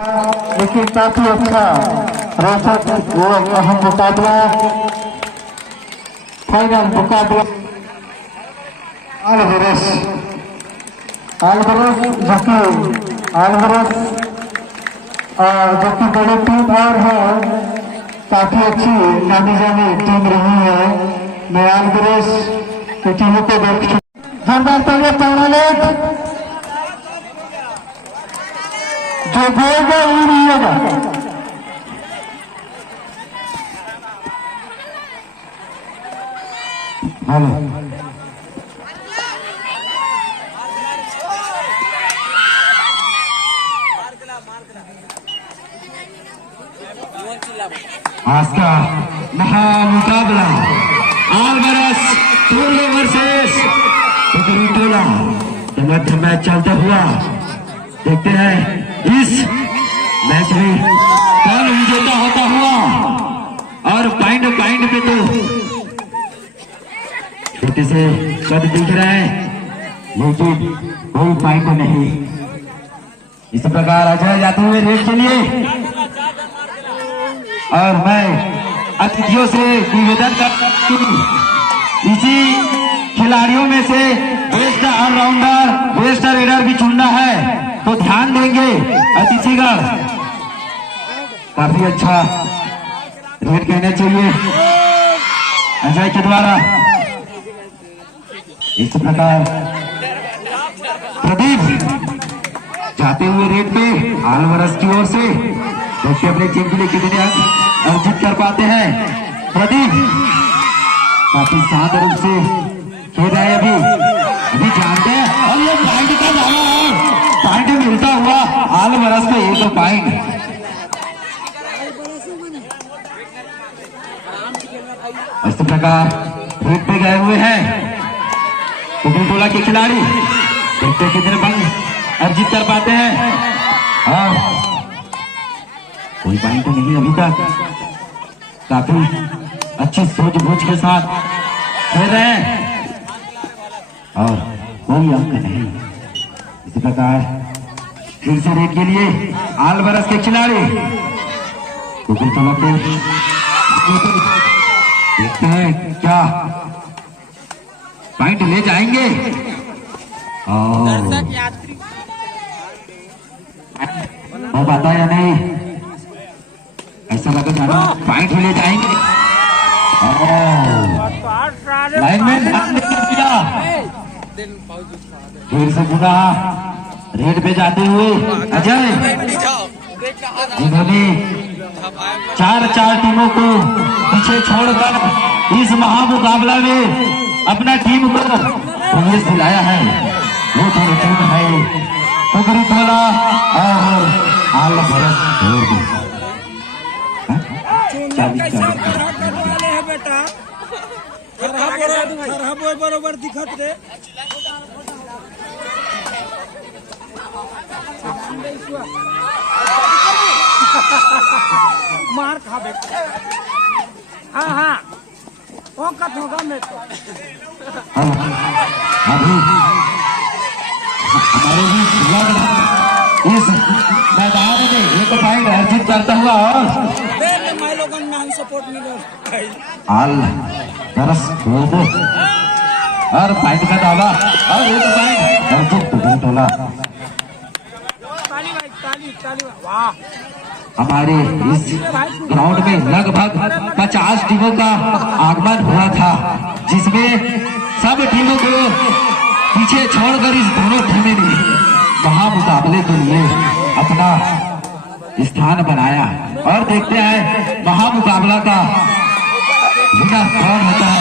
लेकिन काफी अच्छा रोचक वो अहम मुकाबला फाइनल मुकाबला अल्वारेस जो कि बड़ी टीम और है, काफी अच्छी जानी जानी टीम रही है। मैं अल्वारेस की टीम को देख शानदार पहले टूर्नामेंट जो बोलेगा वो नहीं होगा। हेलो आज का महामुकाबला अल्वारेस टूर्ले वर्सेस टोला मध्य मैच चलता हुआ। देखते हैं इस मैच में कौन विजेता होता हुआ। और पॉइंट पे तो छोटे से कद दिख रहा है, लेकिन कोई पॉइंट नहीं। इस प्रकार अजय जाते हुए रेड के लिए। और मैं अतिथियों से निवेदन करता हूं, इसी खिलाड़ियों में से बेस्ट ऑलराउंडर बेस्ट रेडर भी चुनना है तो ध्यान देंगे अतिथिगण। काफी अच्छा रेड कहना चाहिए अजय के द्वारा। इस प्रकार प्रदीप जाते हुए रेड पे अल्वारेस की ओर से देखिए अपने टीम के लिए कितने अंक अर्जित कर पाते हैं। प्रदीप काफी शांत रूप से खेल रहे हैं अभी जानते हैं। और ये पॉइंट का दावा है, पॉइंट मिलता हुआ अल्वारेस को एक पॉइंट। इस प्रकार रेड पे गए हुए हैं टोला के खिलाड़ी। देखते कितने अंक अर्जित कर पाते हैं। और कोई पॉइंट तो नहीं अभी तक। काफी अच्छी सूझबूझ के साथ खेल रहे हैं और कोई अंक नहीं। इसी प्रकार फिर से रेड के लिए अल्वारेस के खिलाड़ी देखते हैं क्या पॉइंट ले जाएंगे। और पता या नहीं, ऐसा लगा जाना पॉइंट ले जाएंगे। लाइनमैन फिर से पूरा रेड पे जाते हुए अजय, जिन्होंने चार टीमों को पीछे छोड़कर इस महामुकाबला में अपना टीम को प्रवेश दिलाया है। वो थोड़ी टीम है टोला और अल्वारेस। बरोबर दिखत रे मार खा बेटा। हाँ औकात होगा मैं तो। अभी हमारे इस मैदान में एक पॉइंट अर्जित करता हुआ और सपोर्ट अल्वारेस और पॉइंट का दावा और एक पॉइंट अर्जित टोला। हमारे इस ग्राउंड में लगभग 50 टीमों का आगमन हुआ था, जिसमें सब टीमों को पीछे छोड़कर इस दोनों टीमों ने महामुकाबले के लिए अपना स्थान बनाया। और देखते हैं महामुकाबला का विनर कौन होता है।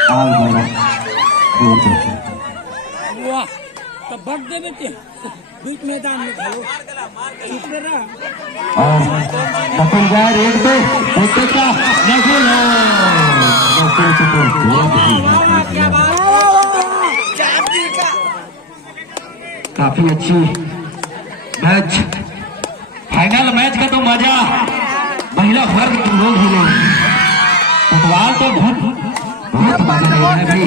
और बीच मैदान में और कपिल गया रेड पे काफी अच्छी मैच। फाइनल मैच का तो मजा महिला वर्ग के लोग ही लोग। फुटबॉल तो बहुत मजा ले रहे हैं भाई।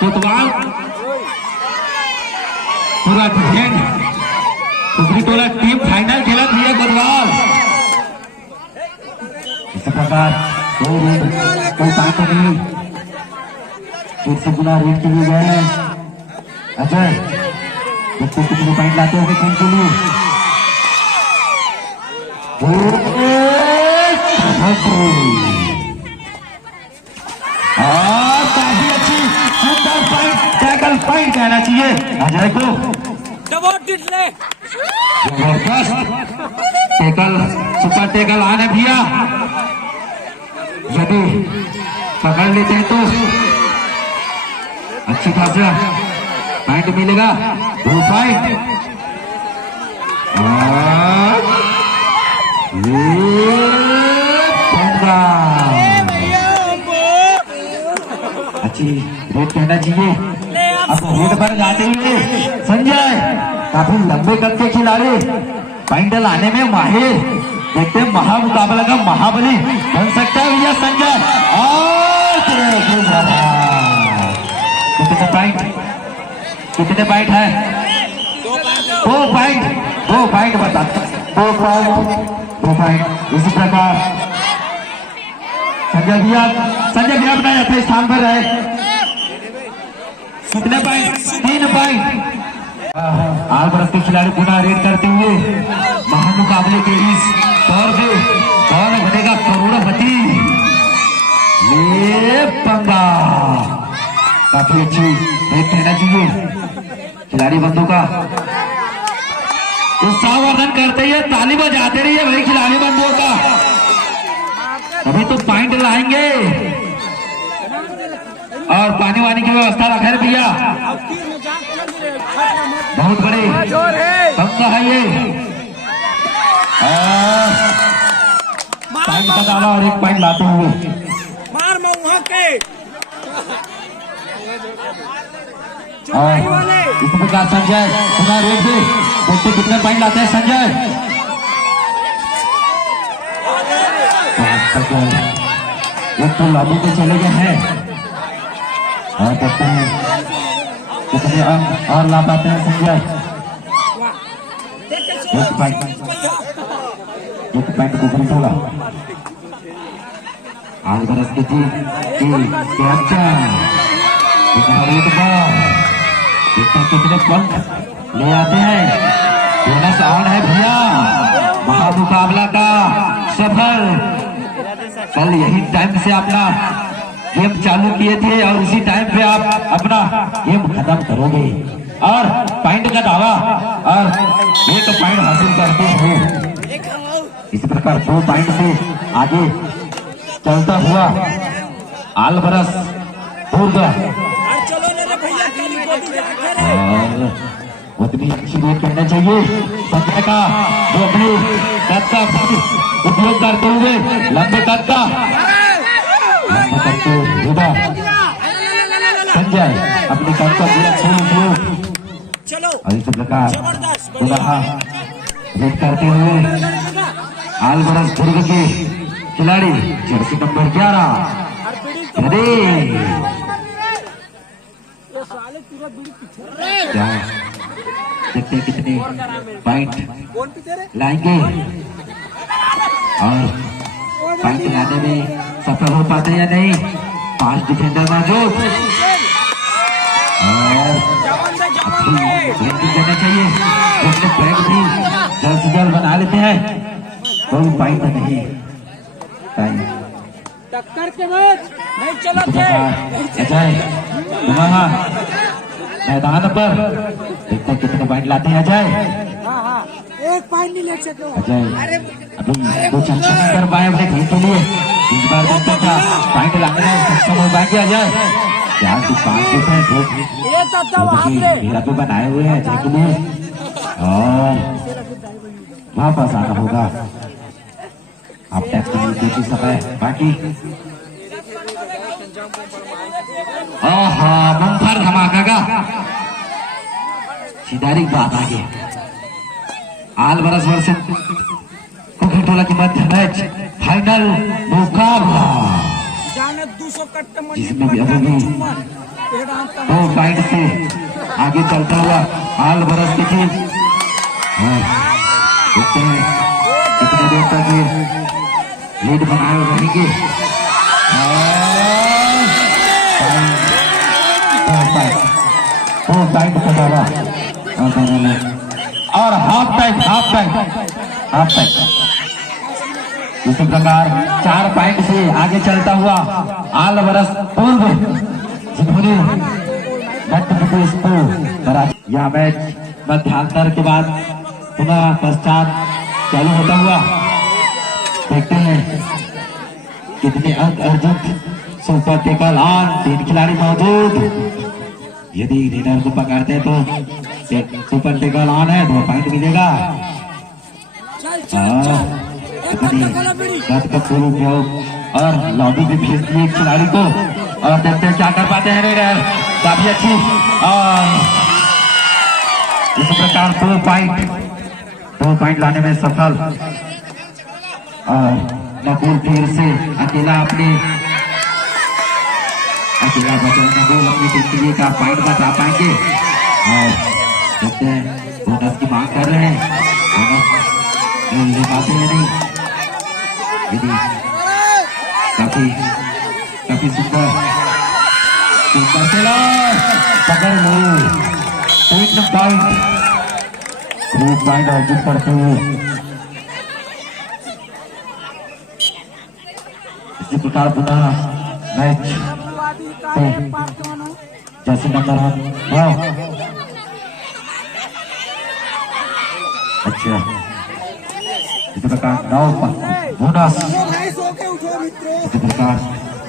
कोतवाल पूरा डिफेंड कुकरी टोला टीम फाइनल खेला है कोतवाल। इसी प्रकार कोई बात नहीं, फिर से गुना रेड के लिए गए हैं अजय। देखते कितने पॉइंट लाते होंगे टीम के लिए। और काफी अच्छी सुंदर पॉइंट, टैकल पॉइंट कहना चाहिए अजय को। जबरदस्त टैकल, सुपर टैकल आने भैया, यदि पकड़ लेते हैं तो अच्छी खासा पॉइंट मिलेगा। 2 पॉइंट अच्छी रेड कहना चाहिए। अब रेड पर जाते हुए संजय काफी लंबे कद के खिलाड़ी पॉइंट लाने में माहिर। देखते हैं महामुकाबला का महाबली बन सकता है भैया संजय। और कितने पॉइंट है? 2 पॉइंट बता, 2 पॉइंट। इसी प्रकार संजय भैया अपना अपने स्थान पर रहे। कितने पॉइंट? 3 पॉइंट। आल बरस के खिलाड़ी पुनः रेड करते हुए महामुकाबले के इस दौर पे कौन बनेगा करोड़पति? ये पंगा काफी अच्छी रेड कहना चाहिए खिलाड़ी बंधु का। उत्साहवर्धन करते हुए ताली बजाते रहिए भाई खिलाड़ी बंधुओं का, अभी तो पॉइंट लाएंगे। और पानी वानी की व्यवस्था रखे भैया, बहुत बड़े पंगा है ये। पॉइंट का डाला और 1 पॉइंट लाते हुए इस प्रकार संजय पुनः रेड दे, देखते कितने पॉइंट लाते हैं संजय। एक तो लॉबी पे चले गए हैं और देखते हैं कितने अंक और ला पाते हैं संजय। 1 पॉइंट कुकरी टोला आज बरस की टीम कितने पॉइंट ले आते हैं। बोनस ऑन है भैया, महामुकाबला का सफल। कल यही टाइम से अपना गेम चालू किए थे और उसी टाइम पे आप अपना गेम खत्म करोगे और पॉइंट का दावा और 1 पॉइंट हासिल करते हो। इस प्रकार 2 पॉइंट से आगे चलता हुआ आलबरस दुर्गा और उतनी अच्छी रेट कहना चाहिए संजय का, जो अपने कद का उपयोग करते हुए लंबे कद का संजय अपने कद का पूरा फुल उपयोग और इस प्रकार रेट करते हुए आलबरस दुर्ग के खिलाड़ी जर्सी नंबर 11 देखते कितने पॉइंट लाएंगे और पॉइंट लाने में सफल हो पाते या नहीं। 5 डिफेंडर मौजूद और करना चाहिए, अपने पॉइंट भी जल्द से जल्द बना लेते हैं। कोई पॉइंट नहीं टक्कर के मैच नहीं चलते अजय वहाँ मैदान पर देखते कितने पॉइंट लाते हैं अजय। 1 पॉइंट नहीं ले सके अजय, अभी 2 चंचल नहीं कर पाए अपने टीम के लिए। इस बार देखते क्या पॉइंट लाने में सक्षम हो पाएंगे अजय। क्या 5 मेरा तो बनाए हुए हैं अजय के लिए और वापस आना होगा। आप टैप के लिए कुछ समय बाकी। बम्पर धमाका का सीधारी बात आगे आलबरस वर्सेस कुकरी टोला के मध्य मैच फाइनल मुकाबला। 200 कट्टे जिसमें भी अभी भी 2 पॉइंट से आगे चलता हुआ हाल बरस की टीम। देखते हैं कितने देर तक ये लीड बनाए रहेंगे। 2 पॉइंट कटावा और हाफ टाइम इसी प्रकार 4 पॉइंट से आगे चलता हुआ आल बरस पूर्व जिन्होंने यह मैच मध्यांतर के बाद पुनः पश्चात चालू होता हुआ। देखते हैं कितने अंक अर्जित। सुपर टेकल ऑन, 3 खिलाड़ी मौजूद। यदि लीडर को पकड़ते हैं तो सुपर टेकल ऑन है, 2 पॉइंट मिलेगा। गत का पूर्ण उपयोग और लॉबी भी भेज दिए खिलाड़ी को और देखते हैं क्या कर पाते हैं रेडर। काफी अच्छी और इस प्रकार 2 पॉइंट लाने में सफल। और नकुल फिर से अकेला बचा नकुल अपनी टीम के लिए का पॉइंट बचा पाएंगे। और देखते हैं बोनस की मांग कर रहे हैं, बोनस ले पाते हैं नहीं। काफी सुंदर खेला, पकड़ लो। 3 पॉइंट अर्जित करते हुए इसी प्रकार पुनः मैच जैसे नंबर 9। अच्छा, इसी प्रकार 9 बोनस। इसी प्रकार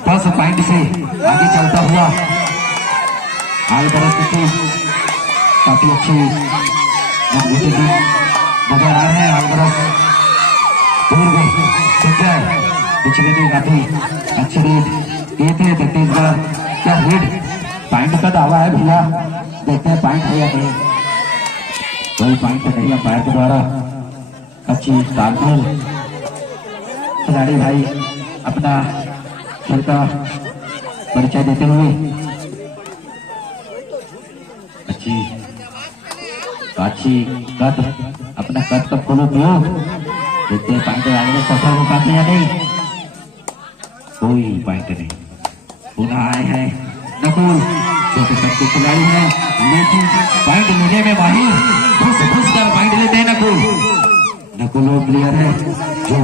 10 पॉइंट से आगे चलता हुआ आल बरस की काफी अच्छी मजबूती नजर आ रहे हैं। आल बरस पूर्व पिछले भी काफी अच्छी रीड दिए थे छत्तीसगढ़। क्या रीड पॉइंट का दावा है भैया, देखते हैं पॉइंट है या नहीं। कोई पॉइंट नहीं, अंपायर के द्वारा अच्छी तालमेल खिलाड़ी भाई अपना खेल का परिचय देते हुए अच्छी अपना कद का फुल उपयोग। देखते हैं पॉइंट लाने में सफल हो पाते या नहीं। कोई पॉइंट नहीं। पुनः आए हैं नकुल, छोटे कद के खिलाड़ी हैं लेकिन पॉइंट लेने में माहिर। घुस कर पॉइंट लेते हैं नकुल वो प्लेयर है जो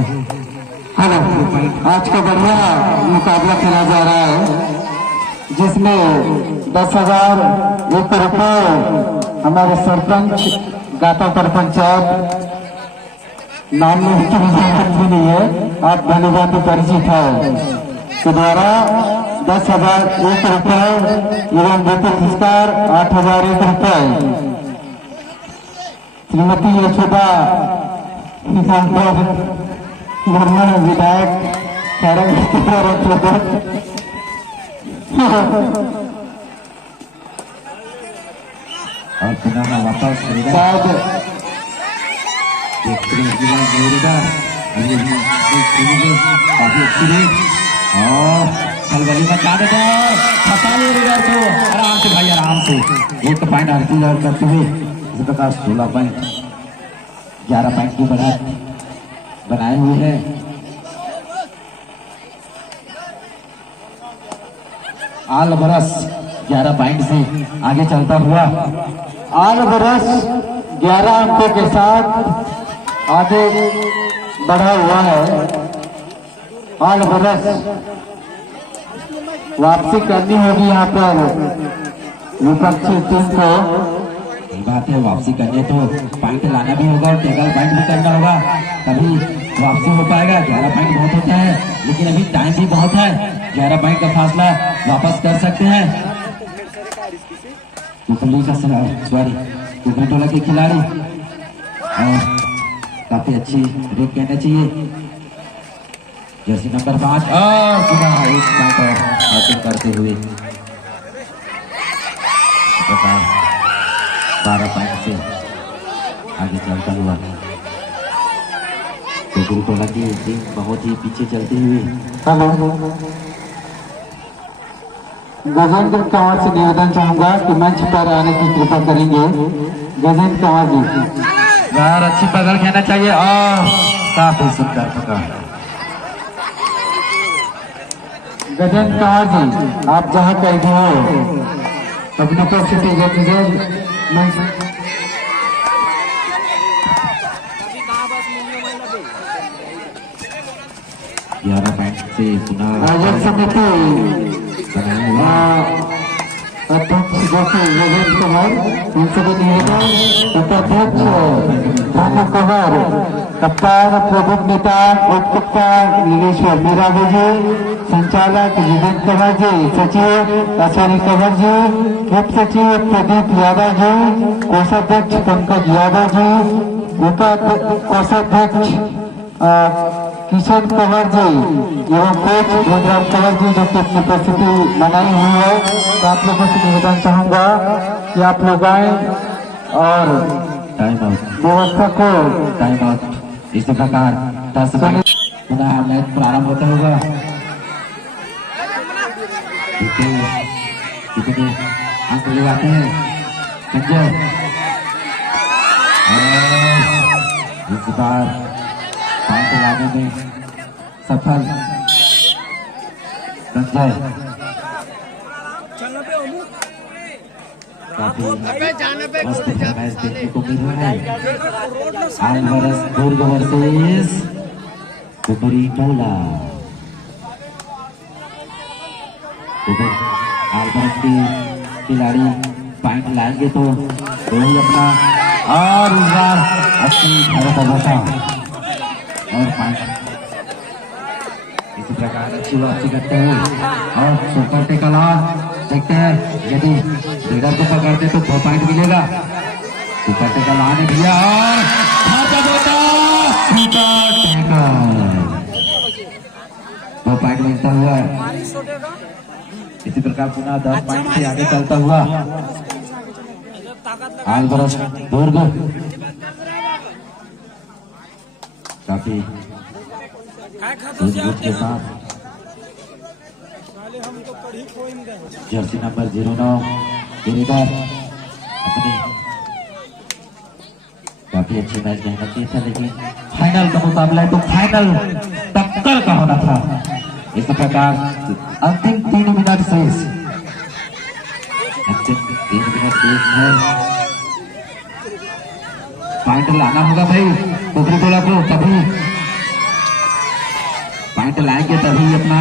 आज का बढ़िया मुकाबला खेला जा रहा है जिसमें 10,000 रुपये हमारे सरपंच गातापर पंचायत नाम में की जरूरत भी नहीं है, आप धन्यवाद परिचित है के द्वारा 10,001 रुपये एवं वेतन पुरस्कार 8,001 रुपये श्रीमती यशोदा वर्मा विधायक और पुनः वापस काफी अच्छी रीड और खलबली मचा देते हैं, फंसा लिए रीडर को आराम से भाई, आराम से। 1 पॉइंट आरती करते हुए इस प्रकार 16 पॉइंट 11 पॉइंट की बढ़त बनाए हुए हैं। आल बरस 11 पॉइंट से आगे चलता हुआ आल बरस 11 अंकों के साथ आगे बढ़ा हुआ है। आल बरस वापसी करनी होगी यहाँ पर विपक्षी टीम को। बात है, वापसी करने तो पॉइंट लाना भी होगा और टेबल पॉइंट भी करना होगा, तभी वापसी हो पाएगा। 11 पॉइंट बहुत होता है लेकिन अभी टाइम भी बहुत है। 11 पॉइंट का फासला वापस कर सकते हैं। कुकली टोला के खिलाड़ी और काफी अच्छी रेक कहना चाहिए, जर्सी नंबर 5 और पुनः 1 पॉइंट हासिल करते हुए 12 पॉइंट से आगे चलता हुआ। कुकली टोला की टीम बहुत ही पीछे चलती हुई गजेंद्र कंवर से निवेदन चाहूंगा कि मंच पर आने की कृपा करेंगे। गजेंद्र कंवर जी, यार अच्छी पकड़ खेलना चाहिए और काफी सुंदर पकड़। गजेंद्र कंवर जी, आप जहाँ कहीं भी हो अपनी उपस्थिति दीजिए मंच। 11 पॉइंट से पुनः आयोजक समिति अध्यक्ष जैसे गजेंद्र कुमार, उनसे भी निवेदन, उपाध्यक्ष भानु कंवर, कप्तान प्रदीप नेता, उप कप्तान नीलेश्वर मीरा जी, संचालक जितेंद्र कंवर जी, सचिव अश्विनी कंवर जी, उप सचिव प्रदीप यादव जी, कोषाध्यक्ष पंकज यादव जी, कोषाध्यक्ष किशन कंवर जी एवं कोच रुद्राम कंवर जी जो कि अपनी उपस्थिति बनाई हुई है, तो आप लोगों से निवेदन चाहूंगा कि आप लोग आए और टाइम आउट व्यवस्था को टाइम आउट। इसी प्रकार 10 मिनट पुनः मैच प्रारंभ होता होगा। कितने अंक लगाते हैं संजय? इस बार पॉइंट लाने में सफल संजय। काफी मस्त मैच देखने को मिल रहा है। आलवरस दुर्ग वर्सेस कुबरी टोला। आलवरस के खिलाड़ी पॉइंट लाएंगे तो वही अपना और इस बार अच्छी भारत अवस्था और इसी प्रकार अच्छी वापसी करते हुए और सुपर टेकल देखते हैं, यदि लीडर को पकड़ते तो 2 पॉइंट मिलेगा। सुपर टेकल आने दिया और सुपर टेकल 2 पॉइंट मिलता हुआ। इसी प्रकार पुनः 10 पॉइंट से आगे चलता हुआ आलवरस दुर्ग काफी के साथ जर्सी नंबर 09 गिरिधर अपनी काफी अच्छी मैच देना चाहिए था, लेकिन फाइनल का मुकाबला है तो फाइनल टक्कर का होना था। इस प्रकार अंतिम 3 मिनट शेष, अंतिम 3 मिनट शेष है। पॉइंट लाना होगा भाई कुबरी टोला को, तभी पॉइंट लाएंगे तभी अपना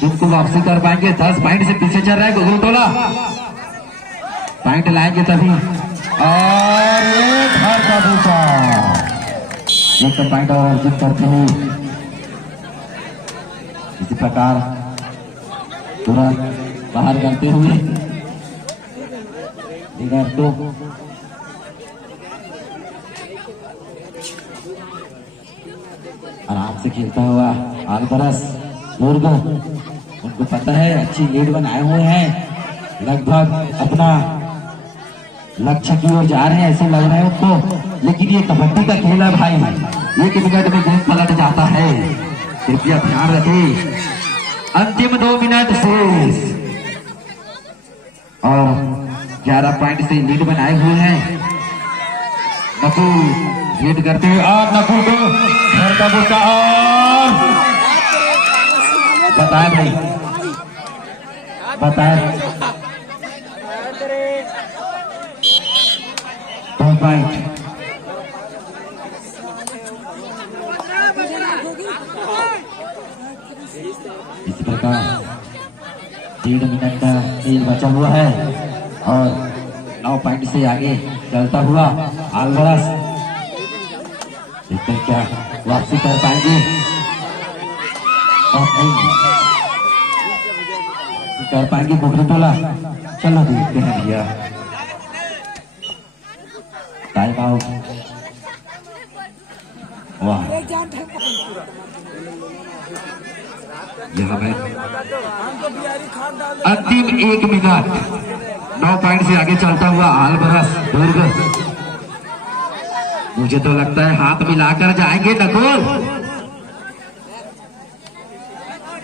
टीम को वापसी कर पाएंगे। 10 पॉइंट से पीछे चल रहा है कुबरी टोला, पॉइंट लाएंगे तभी। और एक घर का दूसरा एक पॉइंट और अर्जित करते हैं। इसी प्रकार तुरंत बाहर करते हुए लीडर तो आराम से खेलता हुआ आलवरस दुर्ग, उनको पता है अच्छी लीड बनाए हुए हैं, लगभग अपना लक्ष्य की ओर जा रहे हैं ऐसे लग रहा है उनको। लेकिन ये कबड्डी का खेल है भाई, एक मिनट में गेम पलट जाता है, कृपया ध्यान रखें। अंतिम 2 मिनट शेष और 11 पॉइंट से लीड बनाए हुए हैं। नकुल लीड करते हुए और नकुल को घर का बुका और बताए भाई बताए 2 पॉइंट। इस प्रकार 1.5 मिनट का खेल बचा हुआ है और 9 पॉइंट से आगे चलता हुआ आलवरस, देखते हैं क्या वापसी कर पाएंगे और नहीं कर पाएंगे कुबरी टोला। चलो देखते हैं भैया, टाइम आउट। वाह, यहाँ में अंतिम 1 मिनट 9 पॉइंट से आगे चलता हुआ आलवरस दुर्ग। मुझे तो लगता है हाथ मिलाकर जाएंगे नकुल।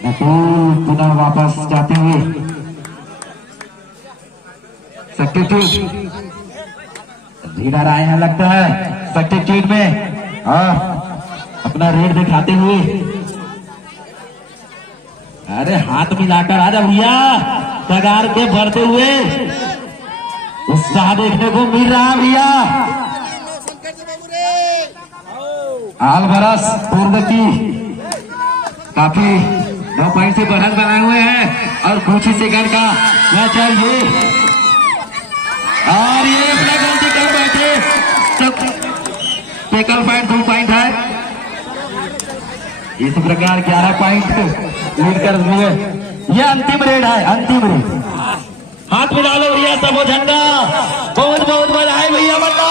नकुल पुनः वापस जाते हुए सब्स्टिट्यूट रीडर आए हैं लगता है सब्स्टिट्यूट में। हाँ, अपना रेड दिखाते हुए। अरे हाथ मिलाकर आजा भैया, कगार के बढ़ते हुए उत्साह देखने को मिल रहा है भैया। आलबरस पूर्व की काफी 9 पॉइंट से बढ़त बनाए हुए हैं और कुछ ही सेकंड का मैच है ये, और ये अपना गलती कर बैठे। टेकल पॉइंट 2 पॉइंट है। इस प्रकार 11 पॉइंट लीड कर दिए। ये अंतिम रेड है, अंतिम रेड। हाथ मिला लो भैया, सब झंडा बहुत बहुत बधाई भैया। बल्ला